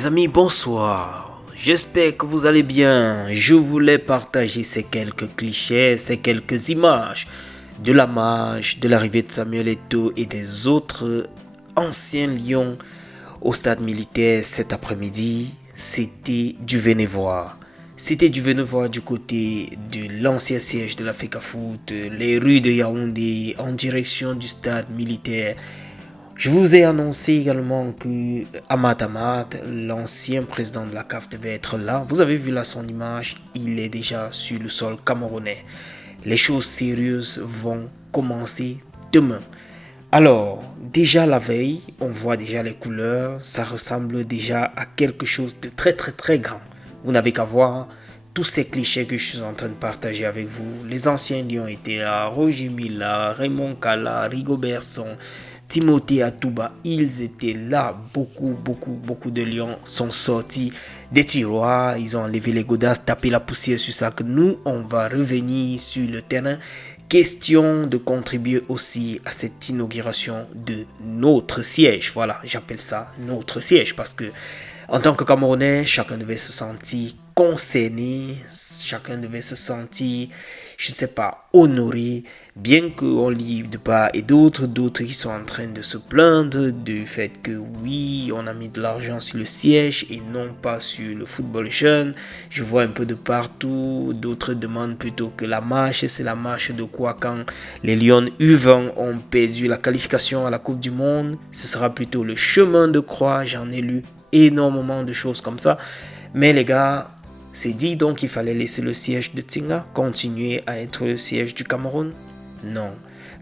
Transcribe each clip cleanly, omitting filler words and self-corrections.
Les amis, bonsoir. J'espère que vous allez bien. Je voulais partager ces quelques clichés, ces quelques images de la marche, de l'arrivée de Samuel Eto'o et des autres anciens lions au stade militaire cet après-midi. C'était du Vénévois. C'était du Vénévois du côté de l'ancien siège de la FECAFOOT, les rues de Yaoundé en direction du stade militaire. Je vous ai annoncé également que Amat, l'ancien président de la CAF, devait être là. Vous avez vu là son image, il est déjà sur le sol camerounais. Les choses sérieuses vont commencer demain. Alors, déjà la veille, on voit déjà les couleurs, ça ressemble déjà à quelque chose de très grand. Vous n'avez qu'à voir tous ces clichés que je suis en train de partager avec vous. Les anciens lions étaient là, Roger Mila, Raymond Kala, Rigobert Song, Timothée Atouba, ils étaient là. Beaucoup de lions sont sortis des tiroirs. Ils ont enlevé les godasses, tapé la poussière sur ça. Que nous, on va revenir sur le terrain. Question de contribuer aussi à cette inauguration de notre siège. Voilà, j'appelle ça notre siège parce que en tant que Camerounais, chacun devait se sentir concerné, chacun devait se sentir, je ne sais pas, honoré, bien qu'on lit de part et d'autres qui sont en train de se plaindre du fait que oui, on a mis de l'argent sur le siège et non pas sur le football jeune. Je vois un peu de partout, d'autres demandent plutôt que la marche, c'est la marche de quoi quand les Lions U20 ont perdu la qualification à la Coupe du Monde, ce sera plutôt le chemin de croix, j'en ai lu énormément de choses comme ça. Mais les gars, c'est dit donc qu'il fallait laisser le siège de Tinga continuer à être le siège du Cameroun? Non.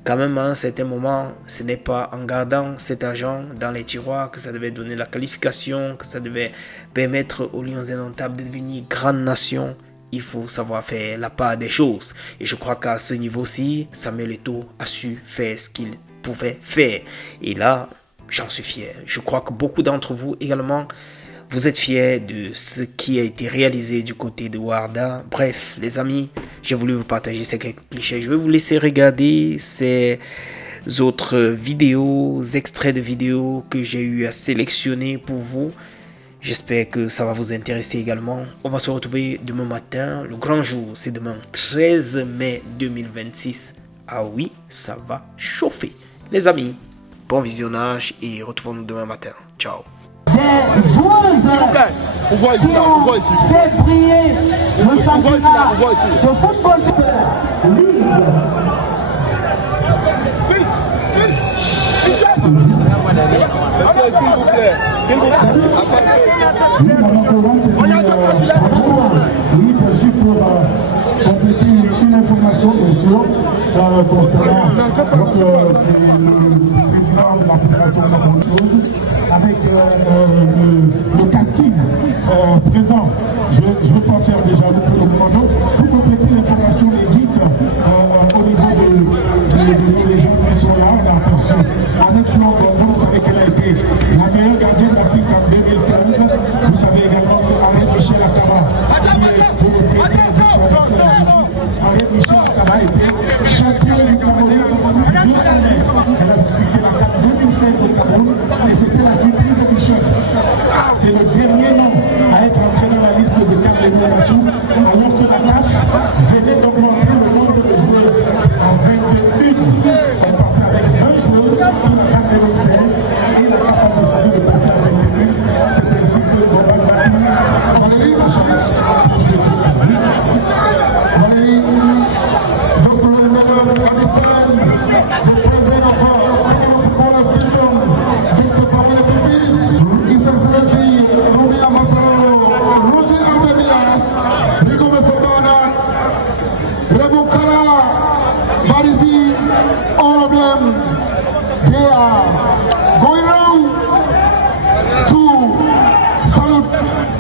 Quand même, à un certain moment, ce n'est pas en gardant cet argent dans les tiroirs que ça devait donner la qualification, que ça devait permettre aux Lions indomptables de devenir grande nation. Il faut savoir faire la part des choses. Et je crois qu'à ce niveau-ci, Samuel Eto'o a su faire ce qu'il pouvait faire. Et là, j'en suis fier. Je crois que beaucoup d'entre vous également, vous êtes fiers de ce qui a été réalisé du côté de Warda. Bref, les amis, j'ai voulu vous partager ces quelques clichés. Je vais vous laisser regarder ces autres vidéos, extraits de vidéos que j'ai eu à sélectionner pour vous. J'espère que ça va vous intéresser également. On va se retrouver demain matin. Le grand jour, c'est demain 13 mai 2026. Ah oui, ça va chauffer. Les amis, bon visionnage et retrouvons-nous demain matin. Ciao. Des joueuses on voit ici, qui ont fait briller le championnat de football Ligue. S'il vous plaît. Oui, bien sûr, pour compléter une information, bien sûr, concernant c'est le président de la Fédération camerounaise avec le casting présent. Je ne veux pas faire déjà le pour le moment. Pour compléter l'information édite au niveau de nos légendes qui sont là, c'est aperçu. Avec Flo Gondon, vous savez qu'elle a été la meilleure gardienne d'Afrique en 2015. Vous savez également qu'avec Michel Akaba, qui est pour le président avec Michel Akaba, a été champion du Cameroun en 200 mètres. Elle a disputé la CAN 2016 au Cameroun et c'était la surprise du chef. C'est le dernier nom à être entré dans la liste de Cameroun Matou, alors que la CAF venait d'augmenter le nombre de joueuses en 21. Elle partait avec 20 joueuses pour la CAN 2016 et la CAF a décidé de passer à 21. C'est ainsi que Boban Matou a donné sa chance pour jouer sur la Ligue.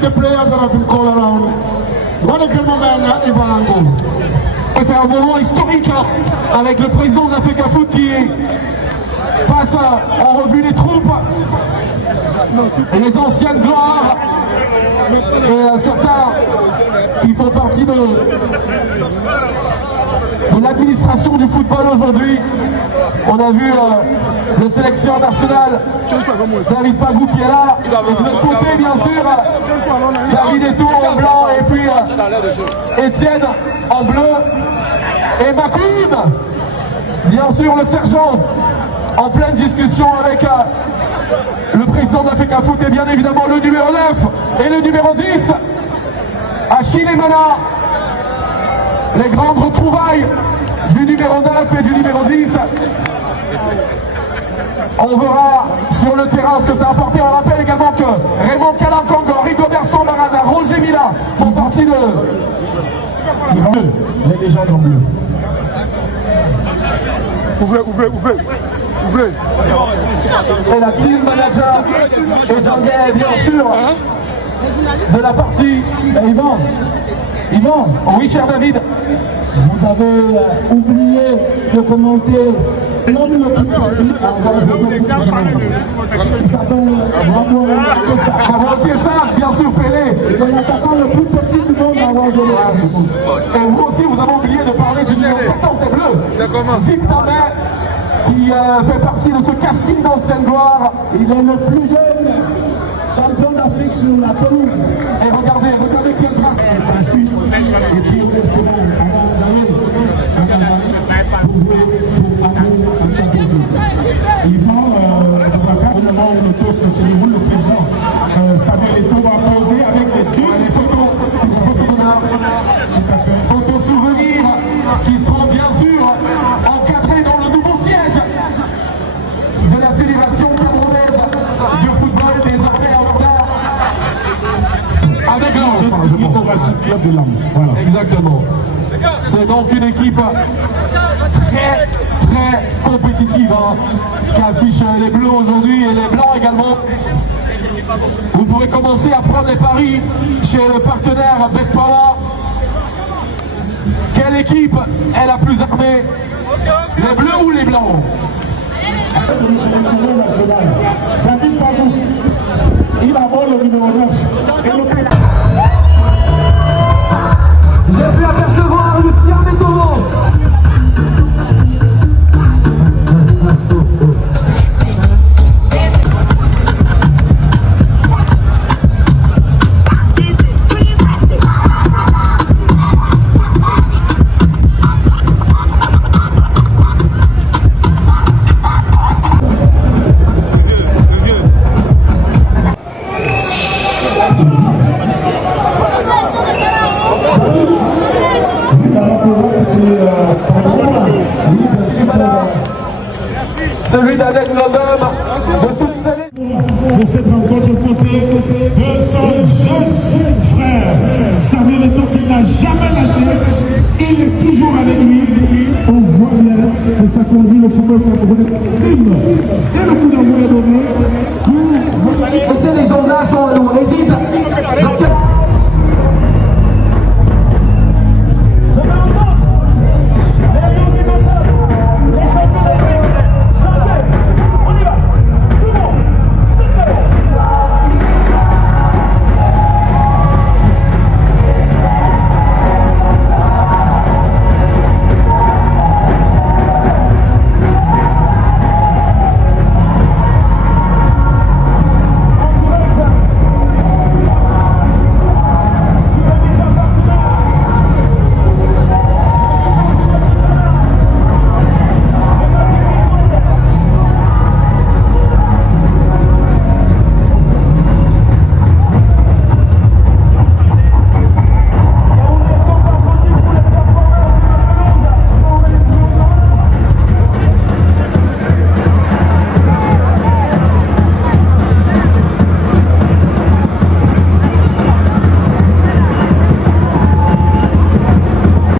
The players that have been called around. What a great moment, Ivan Ango. C'est un moment historique avec le président de la FECAFOOT qui passe en revue les troupes et les anciennes gloires et certains qui font partie de l'administration du football aujourd'hui. On a vu le sélectionneur national David Pagou qui est là, et de l'autre côté bien sûr David Eto en blanc et puis Étienne en bleu et Makoun, bien sûr le sergent, en pleine discussion avec le président de la FECAFOOT et bien évidemment le numéro 9 et le numéro 10, Achille et Mana, les grandes retrouvailles du numéro 9 et du numéro 10. On verra sur le terrain ce que ça a apporté. On rappelle également que Raymond Kalankongo, Rigobert Sombarana, Roger Mila font partie de... Les légendes en bleu. Ouvrez. Et la team manager et Djangay, bien sûr, de la partie. Yvan, oui, cher David. Vous avez oublié de commenter l'homme le plus petit à avoir joué. Il s'appelle Ramon Kessa. Ramon Kessa, bien sûr, Pelé. C'est l'attaquant le plus petit du monde à avoir joué. Et vous aussi, vous avez oublié de parler du numéro 14 des Bleus. Zip Tambay, qui fait partie de ce casting d'ancienne gloire. Il est le plus jeune champion d'Afrique sur la pelouse. Et regardez quelle grâce. La Suisse et puis le Sénat pour jouer pour Amour en Champions League. Yvan, au moment où le poste se déroule, le président Samuel Eto'o va poser avec les deux photos qui vont tout à fait. Photos souvenirs qui seront bien sûr encadrés dans le nouveau siège de la Fédération camerounaise de football désormais en ordre avec Lens. Club de Lens. Voilà. Exactement. C'est donc une équipe très compétitive qui affiche les bleus aujourd'hui et les blancs également. Vous pourrez commencer à prendre les paris chez le partenaire Betpower. Quelle équipe est la plus armée? Les bleus ou les blancs? C'est le sélectionneur national. David Pagou. Il aborde le numéro 9. Et le j'ai pu apercevoir le Pierre Métoro. Celui d'Adèle London de toute cette... de cette rencontre aux côtés de son jeune frère Samuel Eto'o qu'il n'a jamais lâché. Il est toujours avec lui. On voit bien que ça conduit le football camerounais. Et le coup d'envoi est donné.